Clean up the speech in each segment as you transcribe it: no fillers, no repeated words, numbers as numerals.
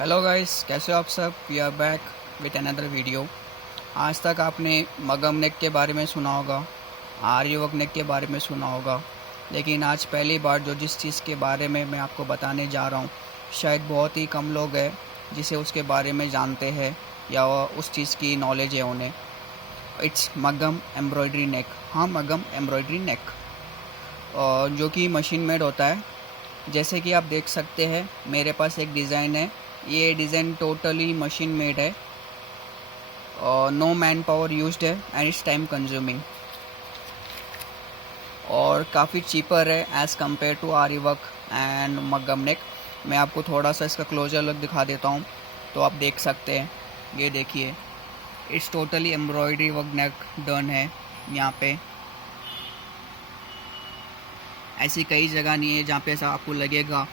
Hello guys, कैसे हो आप सब। We are back with another video. आज तक आपने मगम नेक के बारे में सुना होगा, आरी वर्क नेक के बारे में सुना होगा, लेकिन आज पहली बार जिस चीज़ के बारे में मैं आपको बताने जा रहा हूँ, शायद बहुत ही कम लोग हैं जिसे उसके बारे में जानते हैं या उस चीज़ की नॉलेज है उन्हें। It's maggam embroidery neck. हाँ, मगम एम्ब्रॉयडरी नेक, जो कि मशीन मेड होता है। जैसे कि आप देख सकते हैं, मेरे पास एक डिज़ाइन है। ये डिज़ाइन टोटली मशीन मेड है और नो मैन पावर यूज्ड है एंड इट्स टाइम कंज्यूमिंग, और काफ़ी चीपर है एज़ कम्पेयर टू आरी वर्क एंड मगम नेक। मैं आपको थोड़ा सा इसका क्लोजर लुक दिखा देता हूँ तो आप देख सकते हैं। ये देखिए, it's totally embroidery work neck done है। यहाँ पे ऐसी कई जगह नहीं है जहाँ पे ऐसा आपको लगेगा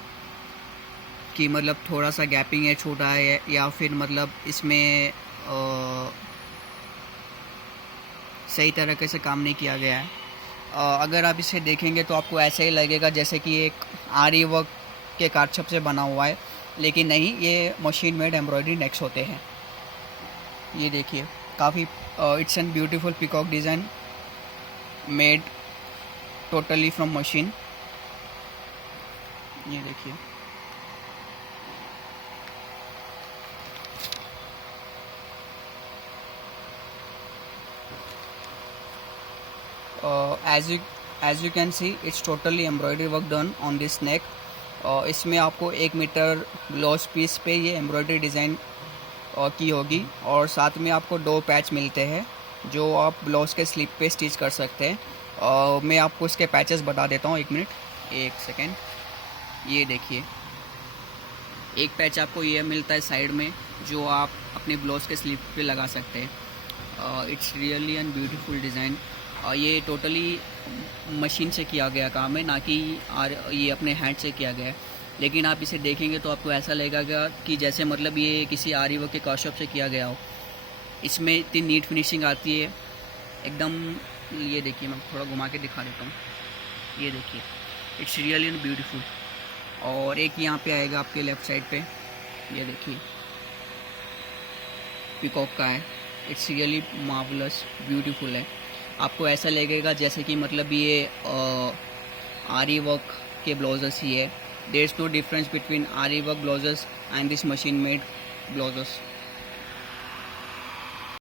कि मतलब थोड़ा सा गैपिंग है, छोटा है, या फिर मतलब इसमें सही तरीके से काम नहीं किया गया है। अगर आप इसे देखेंगे तो आपको ऐसा ही लगेगा जैसे कि एक आरी वर्क के काटछप से बना हुआ है, लेकिन नहीं, ये मशीन मेड एम्ब्रॉयडरी नेक्स होते हैं। ये देखिए, काफ़ी it's an beautiful peacock design made totally from machine. ये देखिए, as you can see, it's totally embroidery work done on this neck। इसमें आपको 1 मीटर ब्लाउज पीस पे ये एम्ब्रॉयडरी डिज़ाइन की होगी, और साथ में आपको 2 पैच मिलते हैं जो आप ब्लाउज के स्लीव पे स्टिच कर सकते हैं। मैं आपको इसके पैचेस बता देता हूँ। 1 सेकेंड। ये देखिए, एक पैच आपको ये मिलता है साइड में जो आप अपने ब्लाउज के स्लीव पे लगा सकते हैं। It's really an beautiful design. ये टोटली मशीन से किया गया काम है, ना कि ये अपने हैंड से किया गया है। लेकिन आप इसे देखेंगे तो आपको ऐसा लगेगा कि जैसे मतलब ये किसी आरी वर्क के काशॉप से किया गया हो। इसमें इतनी नीट फिनिशिंग आती है एकदम। ये देखिए, मैं थोड़ा घुमा के दिखा देता हूँ। ये देखिए, इट्स रियली एन ब्यूटीफुल। और एक यहाँ पे आएगा आपके लेफ़्ट साइड पे, ये देखिए, पीकॉक का है। इट्स रियली मार्वलस, ब्यूटीफुल है। आपको ऐसा लगेगा जैसे कि मतलब ये आरी वर्क के ब्लाउजेस ही है। There is no difference between aari work blouses and this machine made blouses.